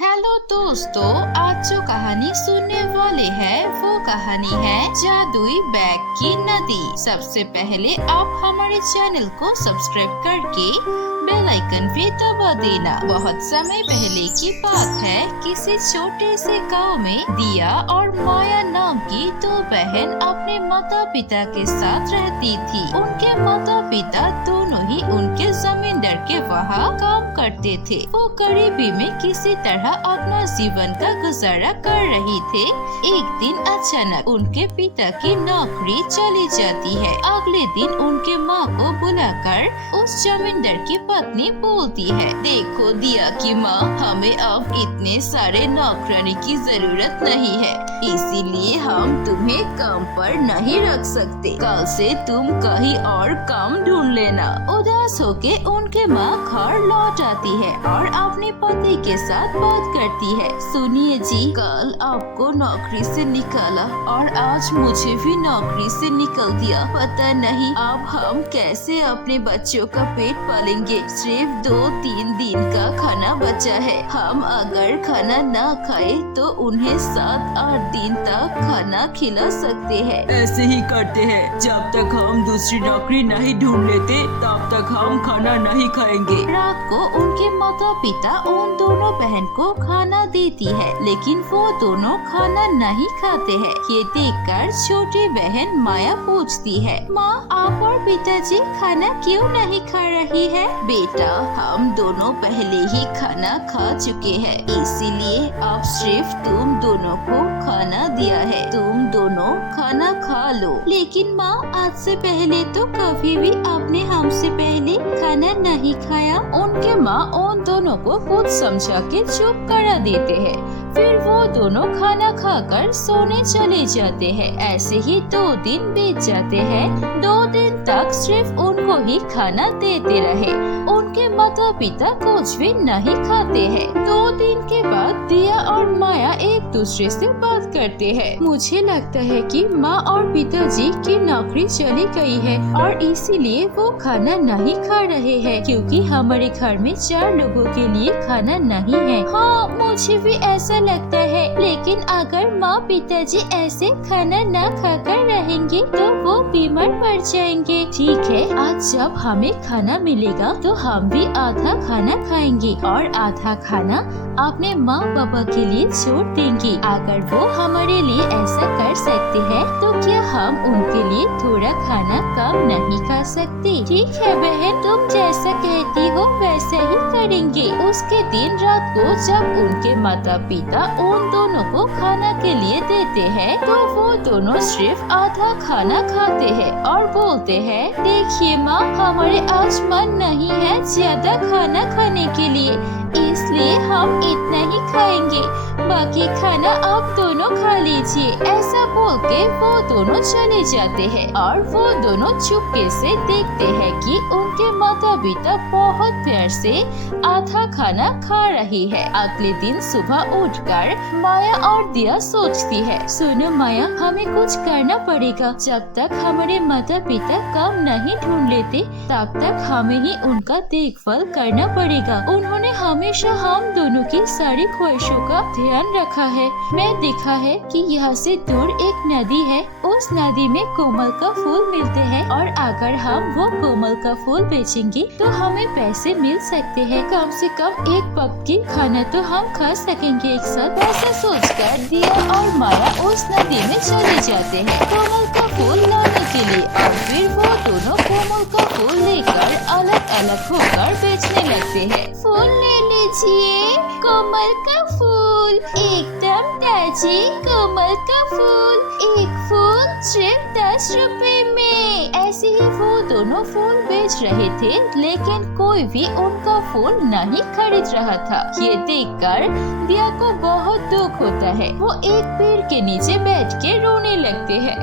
Hello दोस्तों, आज जो कहानी सुनने वाले हैं वो कहानी है जादुई बैग की नदी। सबसे पहले आप हमारे चैनल को सब्सक्राइब करके बेल आइकन भी दबा देना। बहुत समय पहले की बात है, किसी छोटे से गांव में दिया और माया नाम की दो बहन अपने माता पिता के साथ रहती थी। उनके माता पिता दोनों ही उनके जमींदार के वहाँ काम करते थे। वो गरीबी में किसी तरह अपना जीवन का गुजारा कर रही थे। एक दिन अचानक उनके पिता की नौकरी चली जाती है। अगले दिन उनके माँ को बुलाकर उस जमींदार की पत्नी बोलती है, देखो दिया की माँ, हमें अब इतने सारे नौकरानी की जरूरत नहीं है, इसीलिए हम तुम्हें काम पर नहीं रख सकते। कल से तुम कहीं और काम ढूंढ लेना। उदास होके उनके माँ घर लौट आती है और अपने पति के साथ बात करती है, सुनिए जी, कल आपको नौकरी से निकाला और आज मुझे भी नौकरी से निकल दिया। पता नहीं अब हम कैसे अपने बच्चों का पेट पालेंगे। सिर्फ 2-3 दिन का खाना बचा है। हम अगर खाना न खाए तो उन्हें 7-8 दिन तक खाना खिला सकते हैं। ऐसे ही करते हैं, जब तक हम दूसरी नौकरी नहीं ढूंढ लेते तब तक हम खाना नहीं खाएंगे। रात को उनके माता पिता उन दोनों बहन को खाना देती है, लेकिन वो दोनों खाना नहीं खाते हैं। ये देखकर छोटी बहन माया पूछती है, माँ आप और पिताजी खाना क्यों नहीं खा रही है? बेटा, हम दोनों पहले ही खाना खा चुके हैं, इसीलिए अब सिर्फ तुम दोनों को खाना दिया है। तुम दोनों खाना खा लो। लेकिन माँ, आज से पहले तो कभी भी आपने हमसे पहले खाना नहीं खाया। उनके माँ उन दोनों को कुछ समझा के चुप करा देते हैं। फिर वो दोनों खाना खाकर सोने चले जाते हैं। ऐसे ही 2 दिन बीत जाते हैं। 2 दिन तक सिर्फ उनको ही खाना देते रहे। उनके माता पिता कुछ भी नहीं खाते हैं। 2 दिन के बाद दिया और माया एक दूसरे से बात करते हैं। मुझे लगता है कि माँ और पिताजी की नौकरी चली गई है और इसीलिए वो खाना नहीं खा रहे हैं, क्योंकि हमारे घर में 4 लोगों के लिए खाना नहीं है। हाँ, मुझे भी ऐसा लगता है, लेकिन अगर माँ पिताजी ऐसे खाना न खाकर रहेंगे तो वो बीमार पड़ जाएंगे। ठीक है, आज जब हमें खाना मिलेगा तो हम भी आधा खाना खाएंगे और आधा खाना अपने माँ पापा के लिए छोड़ देंगे। अगर वो हमारे लिए ऐसा कर सकते हैं तो क्या हम उनके लिए थोड़ा खाना कम नहीं खा सकते? ठीक है बहन, तुम जैसा कहती हो वैसा ही करेंगे। उसके दिन रात को जब उनके माता पिता उन दोनों को खाना के लिए देते हैं तो वो दोनों सिर्फ आधा खाना खाते हैं और बोलते हैं, देखिए माँ, हमारे आज मन नहीं है ज्यादा खाना खाने के लिए, इसलिए हम इतना ही खाएंगे, बाकी खाना आप दोनों खा लीजिए। ऐसा बोल के वो दोनों चले जाते हैं और वो दोनों चुपके से देखते हैं कि उनके माता पिता बहुत प्यार से आधा खाना खा रही है। अगले दिन सुबह उठकर माया और दिया सोचती है, सुनो माया, हमें कुछ करना पड़ेगा। जब तक हमारे माता पिता काम नहीं ढूंढ लेते तब तक हमें ही उनका देखभाल करना पड़ेगा। उन्होंने हमेशा हम दोनों की सारी ख्वाहिशों का ध्यान रखा है। मैं देखा है कि यहाँ से दूर एक नदी है, उस नदी में कोमल का फूल मिलते हैं और अगर हम वो कोमल का फूल बेचेंगे तो हमें पैसे मिल सकते हैं। कम से कम एक वक्त की खाना तो हम खा सकेंगे एक साथ। ऐसा सोचकर दिया और माया उस नदी में चले जाते हैं कोमल का फूल लाने के लिए और फिर वो दोनों कोमल का फूल लेकर अलग अलग होकर बेचने लगते हैं। फूल ले लीजिए, कोमल का फूल, एकदम ताजी कोमल का फूल, एक फूल सिर्फ 10 रुपए में। ऐसे ही वो दोनों फूल बेच रहे थे, लेकिन कोई भी उनका फूल नहीं खरीद रहा था। ये देखकर दिया को बहुत दुख होता है। वो एक पेड़ के नीचे बैठ के रोने लगते हैं।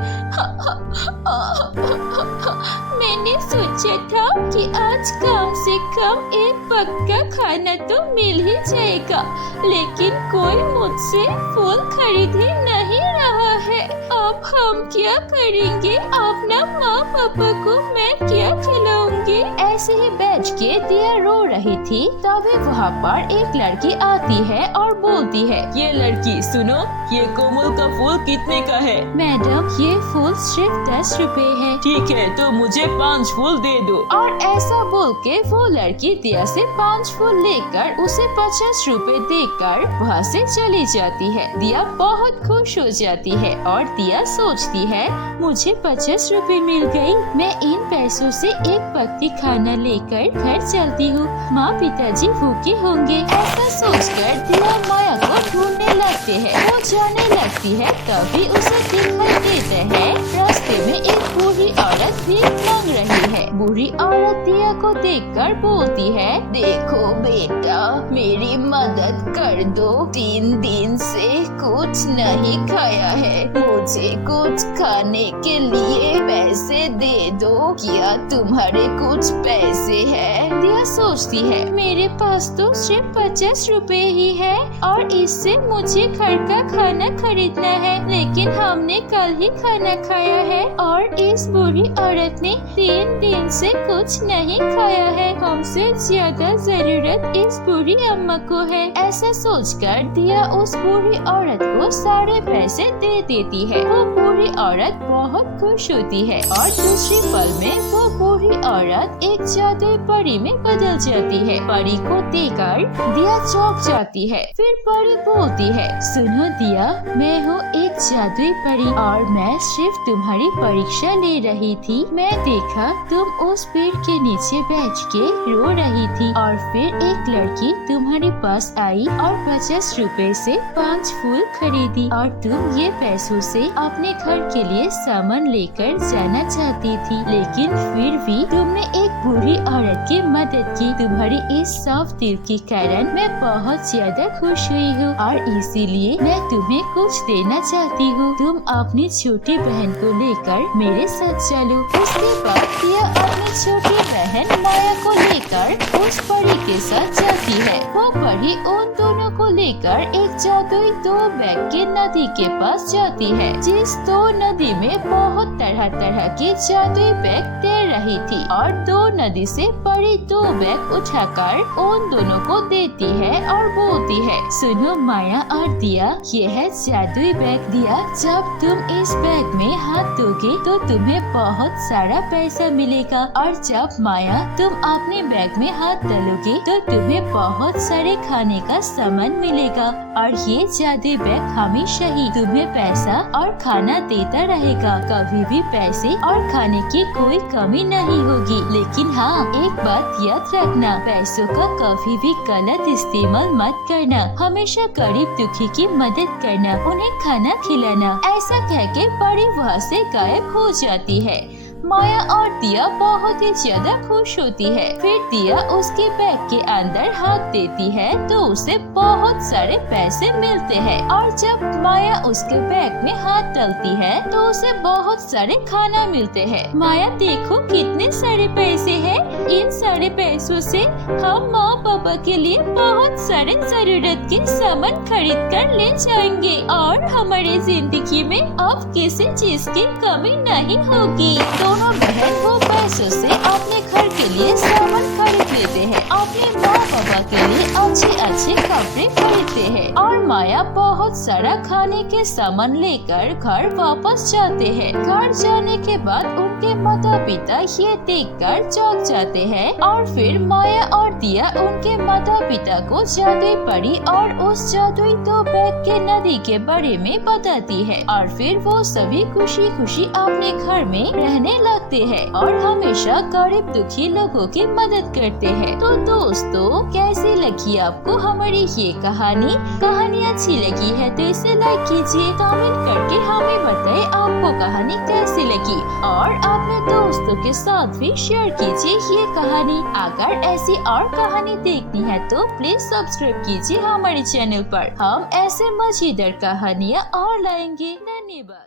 मैंने सोचा था कि आज कम से कम एक वक्त का खाना तो मिल ही जाएगा, लेकिन कोई कोई मुझसे फूल खरीद ही नहीं रहा है। अब हम क्या करेंगे? अपना माँ पापा को मैं क्या खिलाऊंगी? ऐसे ही बैठ के दिया रो रही थी। तभी वहाँ पर एक लड़की आती है और बोलती है, ये लड़की सुनो, ये कोमल का फूल कितने का है? मैडम ये फूल सिर्फ 10 रुपए है। ठीक है, तो मुझे 5 फूल दे दो। और ऐसा बोल के वो लड़की दिया से 5 फूल लेकर उसे 50 रुपए देकर वहाँ से चली जाती है। दिया बहुत खुश हो जाती है और दिया सोचती है, मुझे 50 रुपए मिल गई। मैं इन पैसों से एक वक्ती खाना लेकर घर चलती हूँ। माँ पिताजी भूखे होंगे। ऐसा सोचकर दिया माया को ढूंढने लगते हैं। वो जाने लगती है, तभी उसे दिखाई देता है रास्ते में एक बूढ़ी औरत भीख मांग रही है। बूढ़ी औरत दिया को देखकर बोलती है, देखो बेटा, मेरी मदद कर दो। 3 दिन से कुछ नहीं खाया है, मुझे कुछ खाने के लिए पैसे दे दो। क्या तुम्हारे कुछ पैसे हैं? दिया सोचती है, मेरे पास तो सिर्फ 50 रुपए ही है और इससे मुझे घर का खाना खरीदना है। लेकिन हमने कल ही खाना खाया है और इस बूढ़ी औरत ने 3 दिन से कुछ नहीं खाया है। हमसे ज्यादा जरूरत इस बूढ़ी अम्मा को है। ऐसा सोचकर दिया उस बूढ़ी औरत को सारे पैसे दे देती है। वो बूढ़ी औरत बहुत खुश होती है और दूसरे पल में वो बूढ़ी औरत एक जादुई परी में बदल जाती है। परी को देखकर दिया चौंक जाती है। फिर परी बोलती है, सुनो दिया, मैं हूँ एक जादुई परी और मैं सिर्फ तुम्हारी परीक्षा ले रही थी। मैं देखा तुम उस पेड़ के नीचे बैठ के रो रही थी और फिर एक लड़की तुम्हारे पास आई और 50 रुपए से 5 फूल खरीदी और तुम ये पैसों से अपने घर के लिए सामान लेकर जाना चाहती थी। लेकिन फिर भी तुमने एक बूढ़ी औरत की मदद की। तुम्हारी इस साफ दिल के कारण मैं बहुत ज्यादा खुश हुई हूँ और इसीलिए मैं तुम्हें कुछ देना चाहती हूँ। तुम अपनी छोटी बहन को लेकर मेरे साथ चलो। उसके बाद दिया अपनी छोटी बहन माया को लेकर उस परी के साथ जाती है। वो परी उन दोनों को लेकर एक जादुई 2 बैग के नदी के पास जाती है। जिस 2 नदी में बहुत तरह तरह की जादुई बैग तैर रही थी और 2 नदी से परी 2 बैग उठाकर उन दोनों को देती है और बोलती है, सुनो माया और दिया, ये है जादुई बैग। दिया, जब तुम इस बैग में हाथ दोगे तो तुम्हें बहुत सारा पैसा मिलेगा और जब माया तुम अपने बैग में हाथ डालोगे तो तुम्हें बहुत सारे खाने का सामान मिलेगा और ये जादुई बैग हमेशा ही तुम्हें पैसा और खाना देता रहेगा। कभी भी पैसे और खाने की कोई कमी नहीं होगी। लेकिन हाँ, एक बात याद रखना, पैसों का कभी भी गलत इस्तेमाल मत करना। हमेशा गरीब दुखी की मदद करना, उन्हें खाना खिलाना। ऐसा कह के परी वहाँ से गायब हो जाती है। माया और दिया बहुत ही ज्यादा खुश होती है। फिर दिया उसके बैग के अंदर हाथ देती है तो उसे बहुत सारे पैसे मिलते हैं और जब माया उसके बैग में हाथ डालती है तो उसे बहुत सारे खाना मिलते हैं। माया, देखो कितने सारे पैसे हैं। इन सारे पैसों से हम माँ पापा के लिए बहुत सारे जरूरत के सामान खरीद कर ले जाएंगे और हमारी जिंदगी में अब किसी चीज की कमी नहीं होगी। दोनों बहन वो पैसों से अपने घर के लिए सामान खरीद लेते हैं, अपने माँ पापा के लिए अच्छे अच्छे कपड़े खरीदते हैं और माया बहुत सारा खाने के सामान लेकर घर वापस जाते हैं। घर जाने के बाद उनके माता पिता ये देखकर चौंक जाते हैं और फिर माया और दिया उनके माता पिता को जादुई परी और उस जादुई 2 बैग के नदी के बारे में बताती है और फिर वो सभी खुशी खुशी अपने घर में रहने लगते हैं और हमेशा गरीब दुखी लोगों की मदद करते हैं। तो दोस्तों, कैसी लगी आपको हमारी ये कहानी? कहानी अच्छी लगी है तो इसे लाइक कीजिए, कमेंट करके हमें बताएं आपको कहानी कैसी लगी और अपने दोस्तों के साथ भी शेयर कीजिए ये कहानी। अगर ऐसी और कहानी देखनी है तो प्लीज सब्सक्राइब कीजिए हमारे चैनल पर। हम ऐसे मजेदार कहानियाँ और लाएंगे। धन्यवाद।